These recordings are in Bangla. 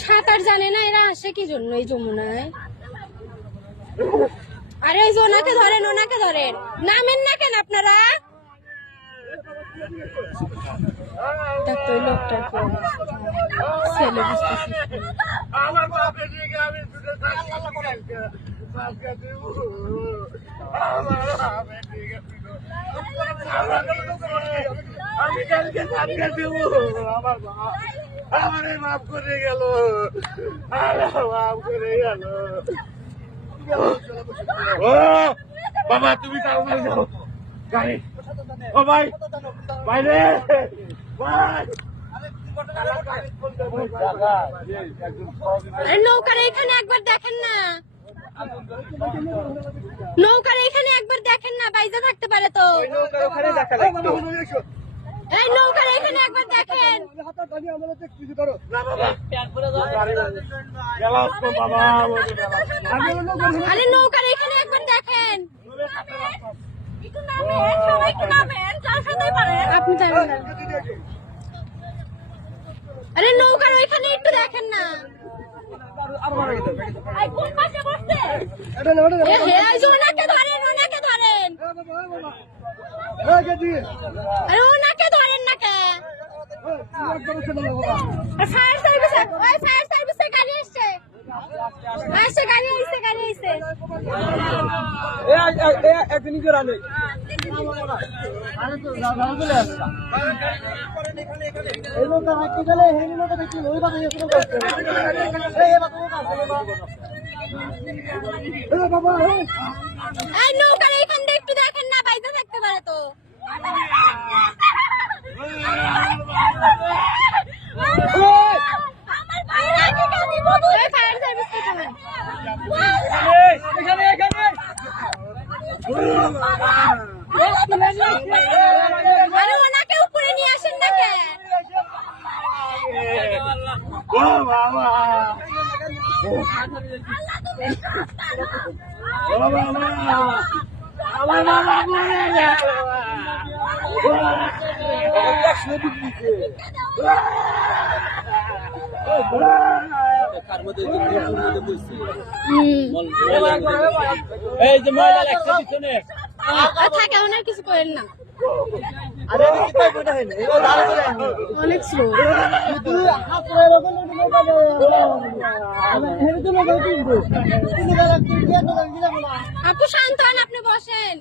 সাঁতার জানে না এরা আসে কি জন্য এই যমুনায়? আরে ওই যে ওনাকে ধরেন, ওনাকে ধরেন, নামেন না কেন আপনারা? লোকটার ছেলে বুঝতেছি আমারে মাফ করে গেল, মাফ করে গেল। ও বাবা, তুমি তাড়াতাড়ি যাও গাড়ি। ও ভাই, বাইরে ভাই, নৌকার এখানে একবার দেখেন না, নৌকার এখানে একবার দেখেন না, বাইজা থাকতে পারে তো। এই নৌকার এখানে একবার দেখেন। আরে নৌকার এখানে একবার দেখেন। আপনি যাবেন না। আরে নৌকার ওইখানে একটু দেখেন না। ওনাকে ধরেন, ওনাকে ধরেন, আরে ওনাকে ধরেন না কে? ফায়ার সার্ভিস, ওই ফায়ার সার্ভিসে গাড়ি এসছে, আসছে গাড়ি আইছে, গাড়ি আইছে। একদিন করে আনে নৌকার এইখান থেকে একটু দেখেন না, বাইরে থাকতে পারে তো। ফায়ার সার্ভিস আরে ওনাকে উপরে নিয়ে আসেন না কে? ও বাবা, ও বাবা, আমার বাবা মরে গেল। এই যে ময়লা লাগছে পিছনে থাকে, ওনার কিছু করেন না। অনেক স্লো। আপু শান্ত হন, আপনি বসেন।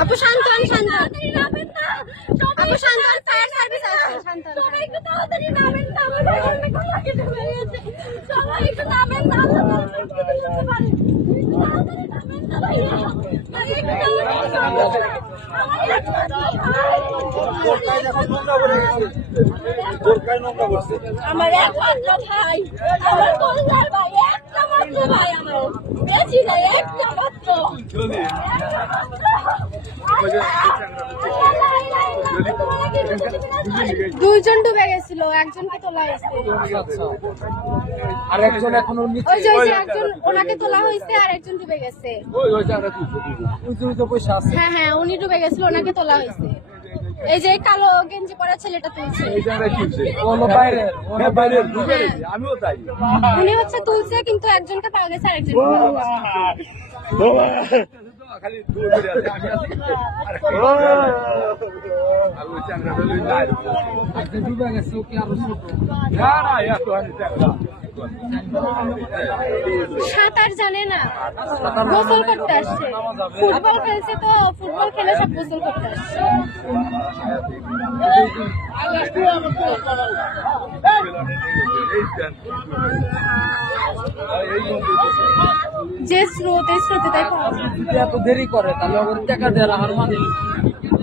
আপু শান্ত হন, শান্ত হন, আপু শান্ত হন, ফায়ার সার্ভিস আসছে, শান্ত হন। আমার একমাত্র ভাই, আমার কলজার ভাই, একটা মাত্র ভাই, আমার বেশি নাই, একটা মাত্র। দুইজন ডুবে গেছিল, একজনকে তোলা হয়েছে, আর একজন এখনো ওই যে একজন ওনাকে তোলা হয়েছে, আর একজন ডুবে গেছে। হ্যাঁ হ্যাঁ, উনি ডুবে গেছিল, ওনাকে তোলা হয়েছে। এই যে কালো গেঞ্জি পরা ছেলেটা তুলছে, আমিও তাই। উনি হচ্ছে তুলছে, কিন্তু একজনকে পাওয়া গেছে, আর একজন খালি ডুবে গেছে, ওকে আরো ছোট না না সাঁতার জানে না, গোসল করতে আসছে। ফুটবল খেলছে তো, ফুটবল খেলে সব গোসল করতে আসছে। যে স্রোতে তাই এত দেরি করে তাহলে ওর টাকা দেওয়ার হার মানে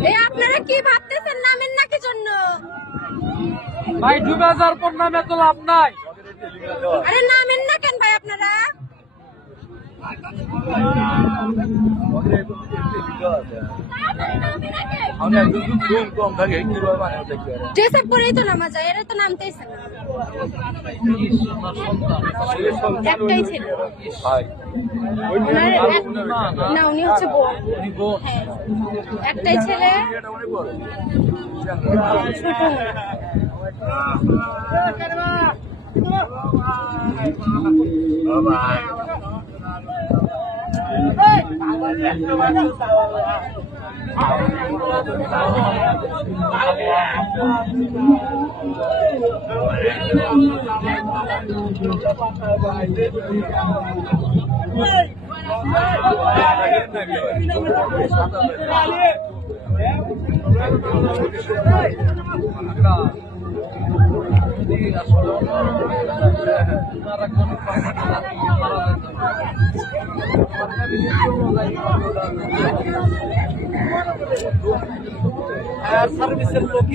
এই আপনারা কি ভাবতেছেন নামের নাকি জন্য? ভাই ডুবে যাওয়ার পর নামে তো লাভ নাই। আরে নামেন না কেন ভাই আপনারা? ড্রেস আপ করেই তো নামা যায়, এরা তো নামতেইছে না। একটাই ছিল না, উনি হচ্ছে বোন। হ্যাঁ, একটাই ছেলে, ছোট।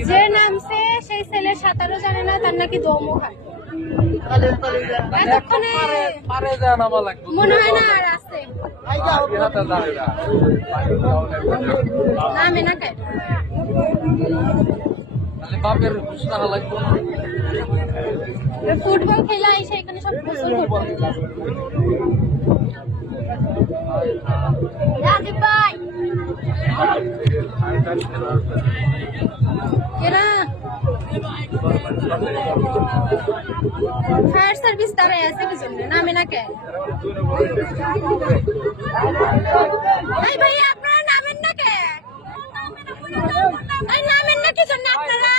যে নামছে সেই ছেলে সাঁতারও জানে না, তার নাকি দমও খায়। এতক্ষণে মনে হয় না আর আছে নামে না কেন? ফুটবল খেলা এসে এখানে সব গোসল করতে। ফায়ার সার্ভিস তারা আছে কি জন্য নামে না কেন? ভাই আপনারা নামেন না কেন? নামেন না কি জন্য আপনারা?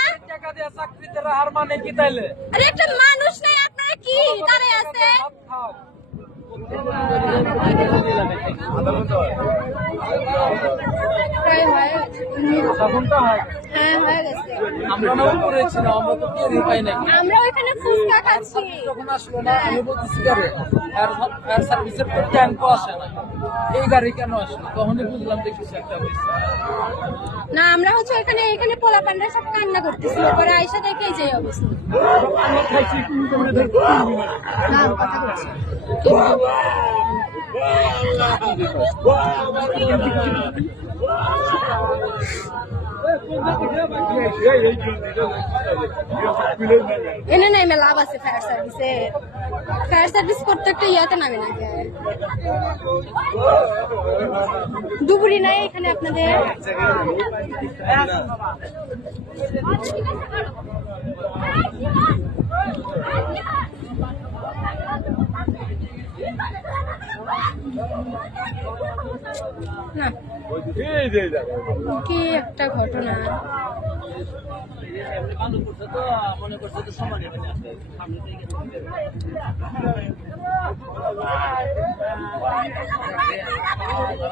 হার মানে কি তাইলে? আরে একটা মানুষ নাই, আপনারা কি দাঁড়ায় আছে? প্রায় হয়ে গেছে। হ্যাঁ হয়ে গেছে। আমরা ওইখানে ফুচকা খাচ্ছি। যখন আসলো না আমি বলতেছি ফায়ার সার্ভিসের ট্যাঙ্কও আসে না, এই গাড়ি কেন আসলো? তখনই বুঝলাম যে কিছু একটা হয়েছে। না আমরা হচ্ছে এখানে পোলাপানরা সব কান্না করতেছিল, পরে আয়সা দেখে যে অবস্থা। না কথা বলছি এনে নেমে লাভ আছে ফায়ার সার্ভিসে। ফায়ার সার্ভিস করতে একটা ইয়াতে নামে না, ডুবুরি নাই এখানে আপনাদের? না কি একটা ঘটনা।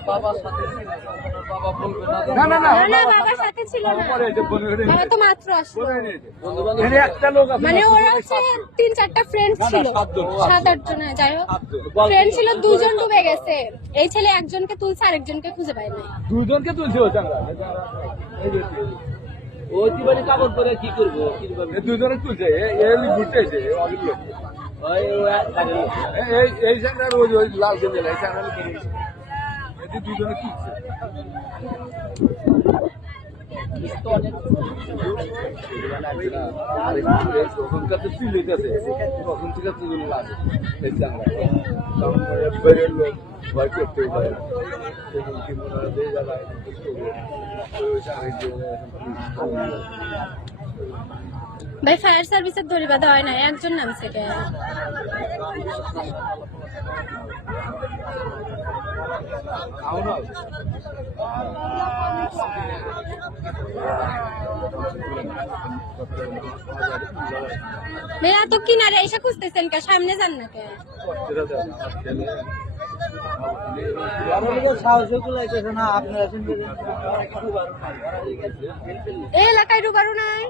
বাবার সাথে ছিল না, বাবা তো মাত্র আসলো। মানে ওরা হচ্ছে 3-4টা ফ্রেন্ড ছিল, 7-8 জন, যাই হোক ফ্রেন্ড ছিল। 2 জন ডুবে গেছে, এই ছেলে একজনকে তুলছে, আরেকজনকে খুঁজে পায় না। 2 জনকে তুলছে কাপড় পরে কি করবো? 2 জনে তুলছে, ঘুরতেছে এই সামনে ওই লাল জেনে এই সামনে 2 জনে তুলছে। ওখানকার তো তুলে গেছে, ওখান থেকে তুলে লাগে এই বাইরের লোক ভয় করতেই পারে না। ভাই ফায়ার সার্ভিসের দড়ি বাঁধা হয় না, একজন নামছে কে? মেলা তো কিনারে এসে খুঁজতেছেন কে? সামনে যান না কে? এই এলাকায় রুবারু নাই?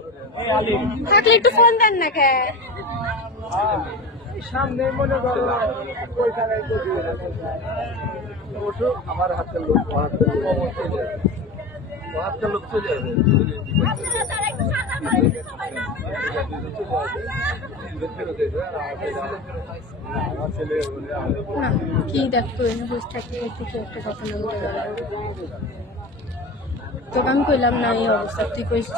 থাকলে একটু ফোন দেন না কে? সামনে মনে করো আমার হাতের লোক হাতের লোক চলে যাবে না কি দেখতো এনে বসে থাকতে থাকতে কি একটা কথা না বলতে পারবো। তোকে আমি কইলাম না এই অবস্থা, তুই কইস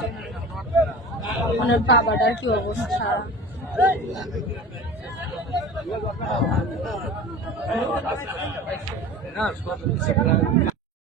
ওনার বাবাটার কি অবস্থা। না